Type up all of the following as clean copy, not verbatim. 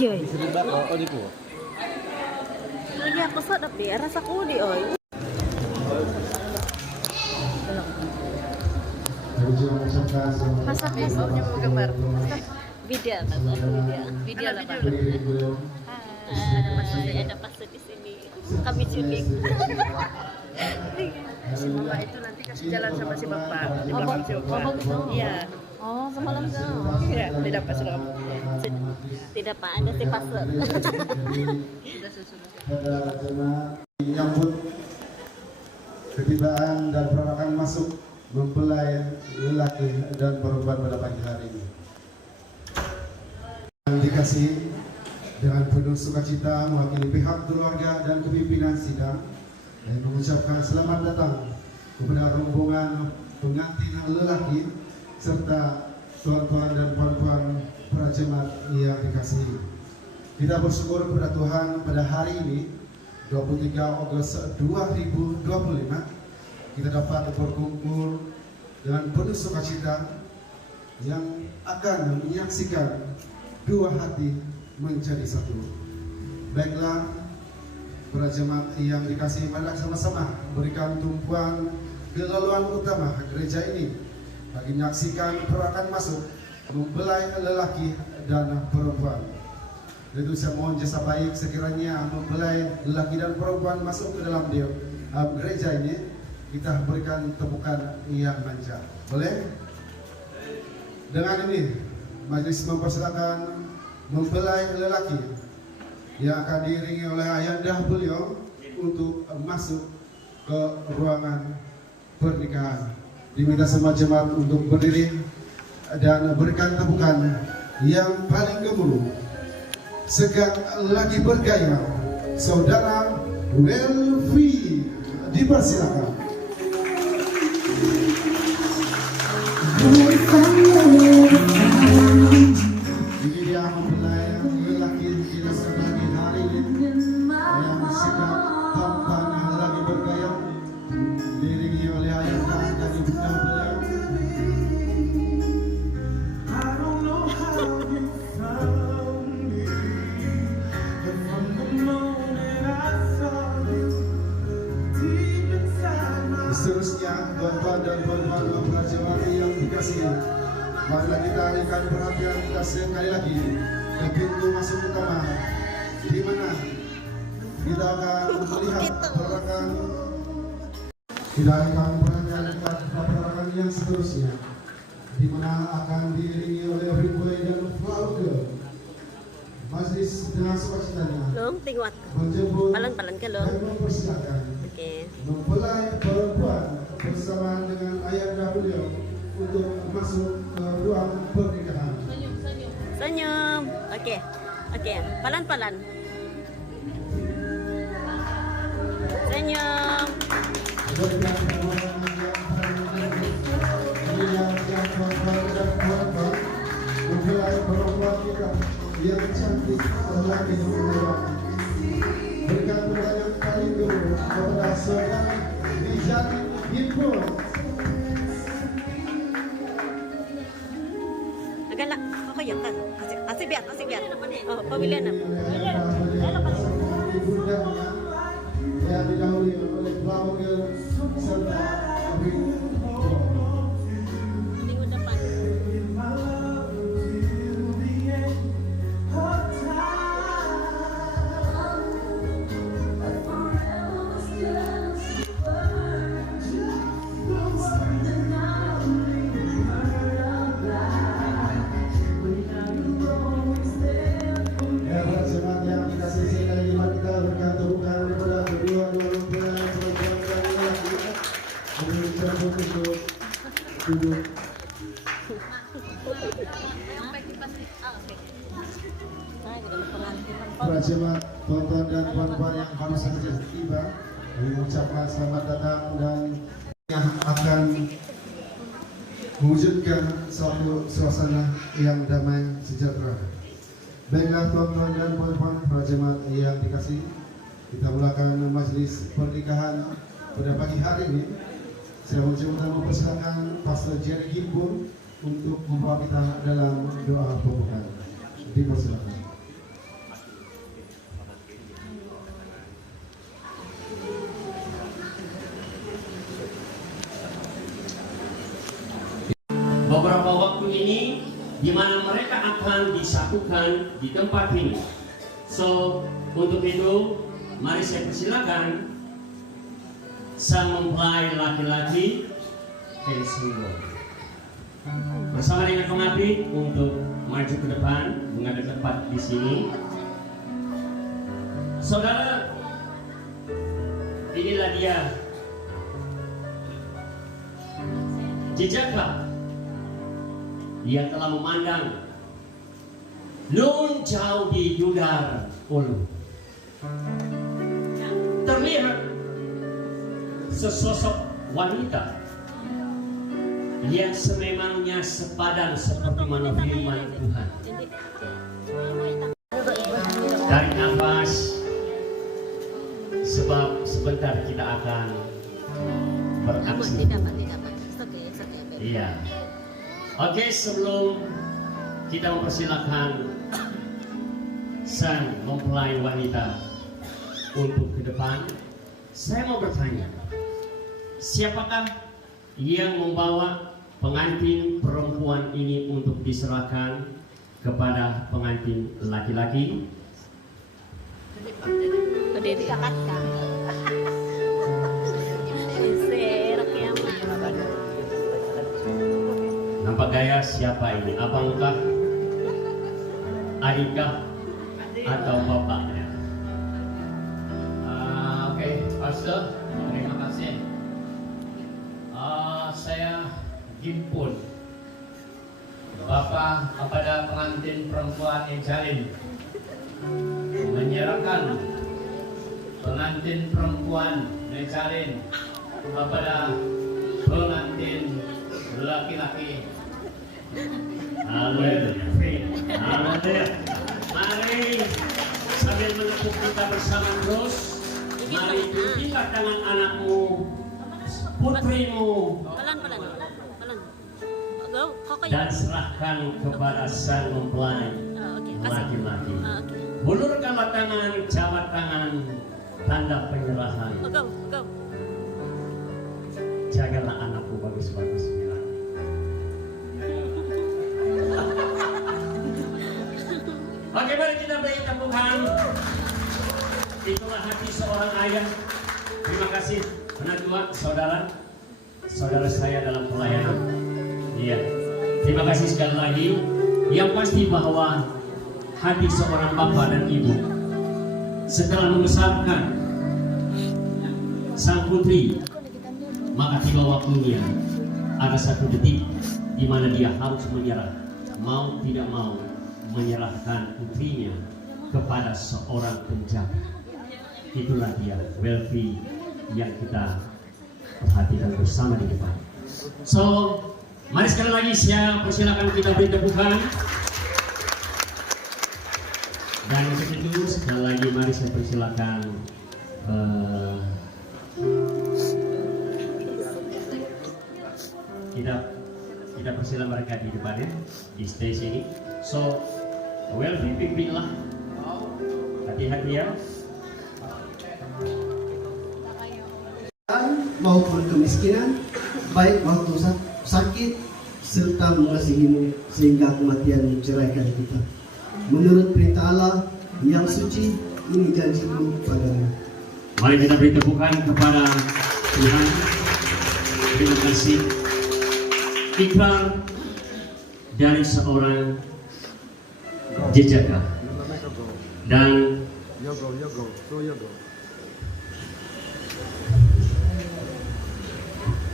Joy. Seribak oh di ku. Lagi aku sadap deh, rasa ku di oi. Masak besoknya mau gambar. Video, video lah Pak. Ada pasir di sini. Kami syuting. Si Mama itu nanti kasih jalan sama si Bapak di belakang si Bapak. Iya. Oh, semalam tuh. Iya, tidak pas dong. Tidak Pak, ada si pasir. Sudah susun. Menyambut ketibaan dan peranakan masuk mempelai lelaki dan perempuan pada pagi hari ini. Yang dikasih dengan penuh sukacita mewakili pihak keluarga dan kepimpinan sidang dan mengucapkan selamat datang kepada rombongan pengantin lelaki serta tuan-tuan dan puan-puan para jemaat yang dikasihi. Kita bersyukur kepada Tuhan pada hari ini 23 Agustus 2025 kita dapat berkumpul dengan penuh sukacita yang akan menyaksikan dua hati menjadi satu. Baiklah para jemaat yang dikasihi, mari sama-sama berikan tumpuan kelaluan utama gereja ini bagi menyaksikan peranakan masuk mempelai lelaki dan perempuan. Itu saya mohon jasa baik sekiranya mempelai lelaki dan perempuan masuk ke dalam gereja ini, kita berikan tepukan yang manja. Boleh? Dengan ini majelis mempersilakan mempelai lelaki yang akan diiringi oleh ayahanda beliau untuk masuk ke ruangan pernikahan. Diminta semua jemaat untuk berdiri dan berikan tepukan yang paling gemuruh. Sekali lagi bergaya, saudara Welvi, dipersilakan. Ini dia mempelai lelaki kita sekali hari ini yang sikap tampan lagi bergaya, diiringi oleh ayahnya dan ibunda beliau. Seterusnya, tuan-tuan dan puan-puan para jemaat yang dikasihi, marilah kita alihkan perhatian kita sekali lagi ke pintu masuk utama, di mana kita akan melihat peranakan. Kita alihkan perhatian kita ke peranakan yang seterusnya, di mana akan diiringi oleh ribuan dan flaute. Majelis dengan sukacitanya Tingwat. menjemput Palan-palan ke dan mempersilakan mempelai perempuan bersama dengan ayahanda beliau untuk masuk ke ruang pernikahan. Senyum. Oke. Palan-palan. Senyum. Berikan permohonan yang tuan-tuan dan puan-puan, mempelai perempuan kita yang cantik lelaki yang berikan pertanyaan paling dulu kepada saudara Rizal Gimpur. Agak apa ya kan? Kasih biar. Oh, pemilihan apa? Ibundanya yang didahului oleh Claudia serta Minggu depan. duduk. Para jemaat, tuan-tuan dan puan-puan yang baru saja tiba, mengucapkan selamat datang dan yang akan mewujudkan suatu suasana yang damai sejahtera. Baiklah tuan-tuan dan puan-puan para jemaat yang dikasihi, kita mulakan majelis pernikahan pada pagi hari ini. Saya mencoba mempersilakan Pastor Jerry Gimpur untuk membawa kita dalam doa pembukaan. Dipersilakan. beberapa waktu ini di mana mereka akan disatukan di tempat ini. So, untuk itu mari saya persilakan sang mempelai laki-laki Kensugo bersama dengan pengantin untuk maju ke depan menghadap tempat di sini. Saudara, inilah dia jejaklah dia telah memandang nun jauh di Yudar Ulu. Terlihat sesosok wanita yang sememangnya sepadan seperti mana firman Tuhan. Tarik nafas, sebab sebentar kita akan beraksi. Iya. Oke, sebelum kita mempersilahkan sang mempelai wanita untuk ke depan, saya mau bertanya, siapakah yang membawa pengantin perempuan ini untuk diserahkan kepada pengantin laki-laki? Berdiri kakak kan. Nampak gaya siapa ini? Abangkah? Adikah? Atau bapaknya? Oke, Pastor, terima kasih. Saya Gimpun, Bapak kepada pengantin perempuan Ejalin, menyerahkan pengantin perempuan Ejalin kepada pengantin laki-laki. Haleluya. Mari sambil menepuk kita bersama terus. Mari tunjukkan tangan anakmu, putrimu, dan serahkan kepada sang mempelai laki-laki. Hulurkanlah tangan, jawab tangan, tanda penyerahan. Jagalah anakku bagus-bagus. Oke, mari kita beri tepukan. Itulah hati seorang ayah. Terima kasih penadua saudara saya dalam pelayanan. Iya. Terima kasih sekali lagi. Yang pasti bahwa hati seorang bapak dan ibu setelah membesarkan sang putri, maka tiba waktunya ada satu detik di mana dia harus menyerah, mau tidak mau menyerahkan putrinya kepada seorang penjaga. Itulah dia Welfie yang kita perhatikan bersama di depan. So, mari sekali lagi saya persilakan kita beri tepukan. Dan untuk itu sekali lagi mari saya persilakan kita persilakan mereka di depannya di stage ini. So, Welfie pimpinlah, hati-hati ya. Maupun kemiskinan, baik waktu sakit serta mengasihimu sehingga kematian menceraikan kita. Menurut perintah Allah yang suci, ini janjiku padamu. Mari kita beri tepukan kepada Tuhan. Terima kasih. Ikrar dari seorang jejaka dan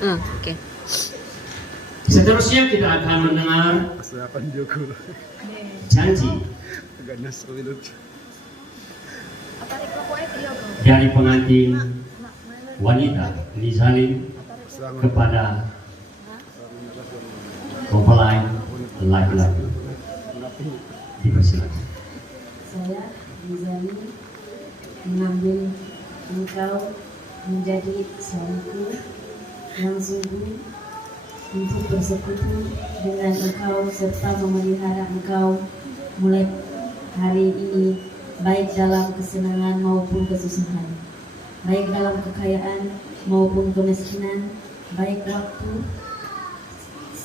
Oke. seterusnya kita akan mendengar janji dari pengantin wanita Nizalin kepada mempelai laki-laki. Dipersilakan. Saya Nizalin mengambil engkau menjadi suamiku yang sungguh untuk bersekutu dengan engkau serta memelihara engkau mulai hari ini, baik dalam kesenangan maupun kesusahan, baik dalam kekayaan maupun kemiskinan, baik waktu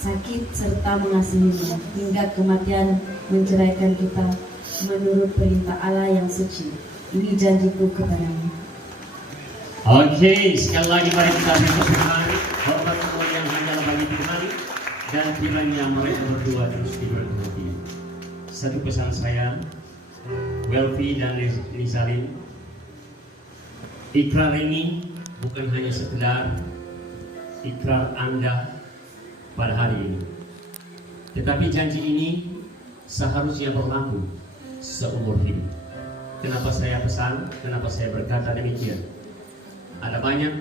sakit serta mengasihimu hingga kematian menceraikan kita menurut perintah Allah yang suci. Ini janjiku kepadamu. Oke, sekali lagi mari kita beri Tuhan hormat kemuliaan hanya bagi Tuhan dan kiranya mereka berdua terus diberkati. Satu pesan saya, Welfi dan Nizalin, ikrar ini bukan hanya sekedar ikrar Anda pada hari ini, tetapi janji ini seharusnya berlaku seumur hidup. Kenapa saya pesan? Kenapa saya berkata demikian? Ada banyak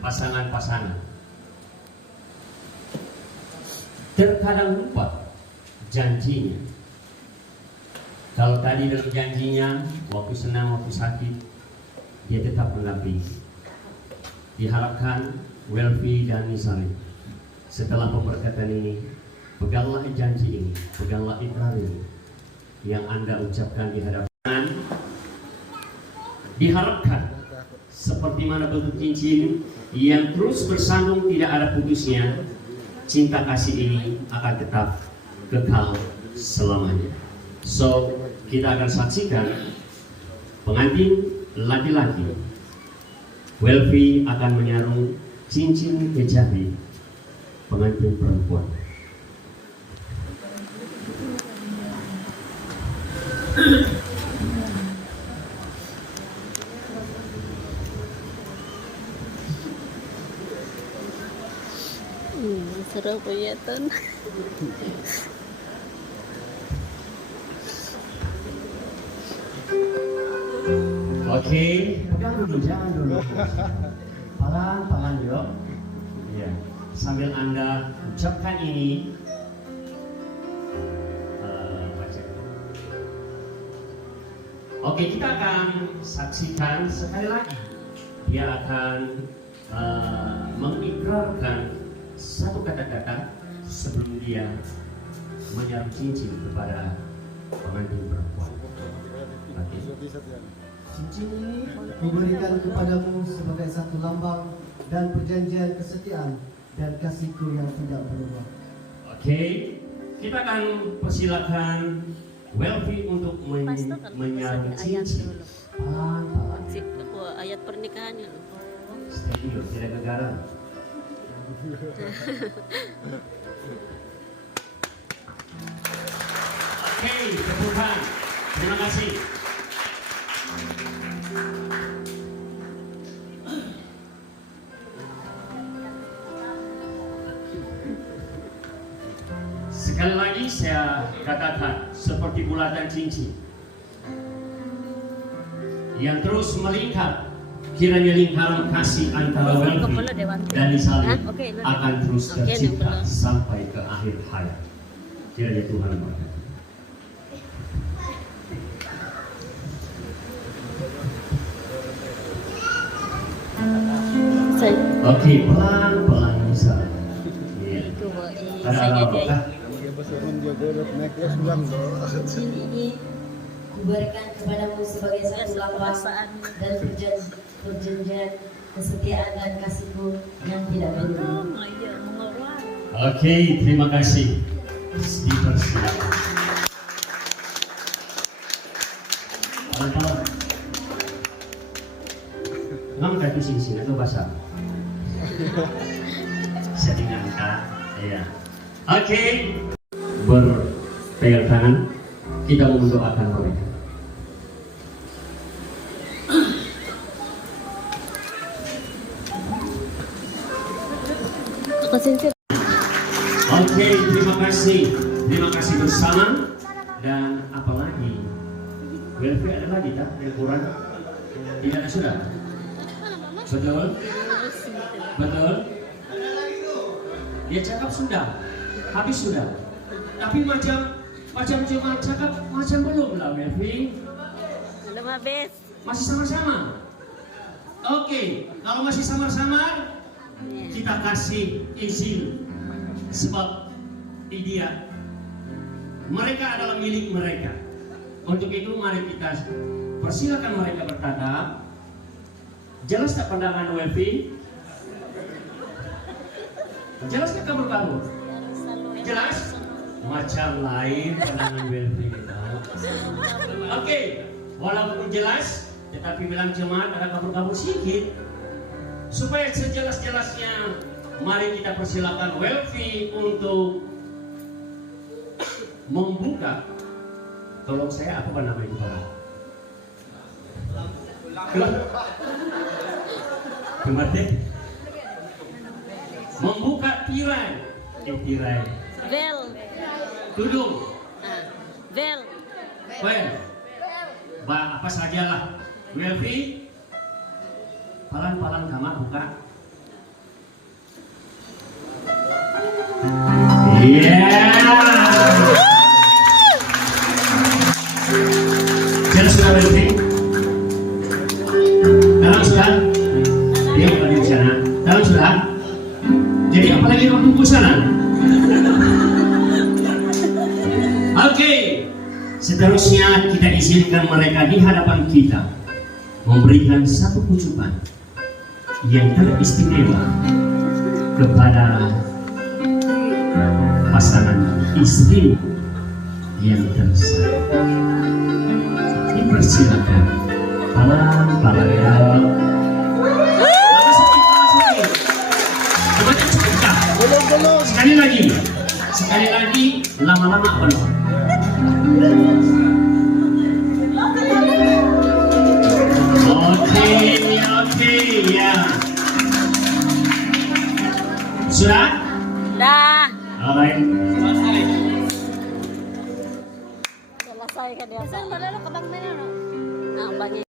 pasangan-pasangan terkadang lupa janjinya. Kalau tadi dalam janjinya, waktu senang, waktu sakit, dia tetap mendampingi. Diharapkan Welfi dan Nizalin setelah pemberkatan ini, peganglah janji ini, peganglah ikrar ini yang Anda ucapkan di hadapan. Diharapkan seperti mana bentuk cincin yang terus bersambung tidak ada putusnya, cinta kasih ini akan tetap kekal selamanya. So, kita akan saksikan pengantin laki-laki. Welfi akan menyarung cincin ke jari pengantin perempuan. Seru kelihatan. Oke, pegang dulu, jangan dulu. Pelan-pelan yuk. Ya, sambil Anda ucapkan ini, baca. Oke, kita akan saksikan sekali lagi. Dia akan mengikrarkan satu kata-kata sebelum dia menyarung cincin kepada pengantin perempuan. Cincin ini kuberikan kepadamu sebagai satu lambang dan perjanjian kesetiaan dan kasihku yang tidak berubah. Oke, kita akan persilakan Welfi untuk menyarung cincin. Ayat pernikahannya. Studio, tidak negara. Oke, tepukan. Terima kasih. Sekali lagi saya katakan seperti bulatan cincin yang terus melingkar. Kiranya lingkaran kasih antara Welfi dan Nizalin akan terus tercipta sampai ke akhir hayat. Kiranya Tuhan berkati. Oke, pelan-pelan bisa. Ada apa? Cincin ini kuberikan kepadamu sebagai satu lambang dan perjanjian kesetiaan dan kasihku yang tidak berubah. Oke, terima kasih. Dipersilakan. Pelan-pelan. Ngangkat itu sini atau basah? Saya diangkat. Iya. Oke. Berpegang tangan. Kita mau mendoakan mereka. Oke, terima kasih bersama. Dan apalagi Welfi ada lagi tak yang kurang? Tidak ada sudah? Betul? Betul? Dia cakap sudah, habis sudah. Tapi macam cuma cakap macam belum lah Welfi. Belum habis. Masih sama-sama. Oke, kalau masih sama-sama kita kasih izin sebab dia mereka adalah milik mereka. Untuk itu mari kita persilakan mereka berkata. Jelas tak pandangan Welfi? Jelas tak kamu? jelas? Macam lain pandangan Welfri. Oke, walaupun jelas, tetapi bilang jemaat ada kabur-kabur sedikit. Supaya sejelas-jelasnya, mari kita persilakan Welfri untuk membuka. Tolong saya apa nama itu Pak? Kembali. Membuka tirai. Tirai. Vel. Tudung. Vel. Well. Apa sajalah. Welfri. Palan-palan kamar buka. Jelas sudah Welfri? Dalam sudah? Dia bukan di sana. Dalam sudah? Jadi apalagi waktu ke sana? Oke. Seterusnya kita izinkan mereka di hadapan kita memberikan satu ucapan yang teristimewa kepada pasangan istri yang tersayang. Dipersilakan pelan-pelan ya. Sekali lagi lama-lama penuh. Oke ya. Sudah? Dah. Alright. Selesai kan dia. Sen, padahal kabang mana no? Nah, bagi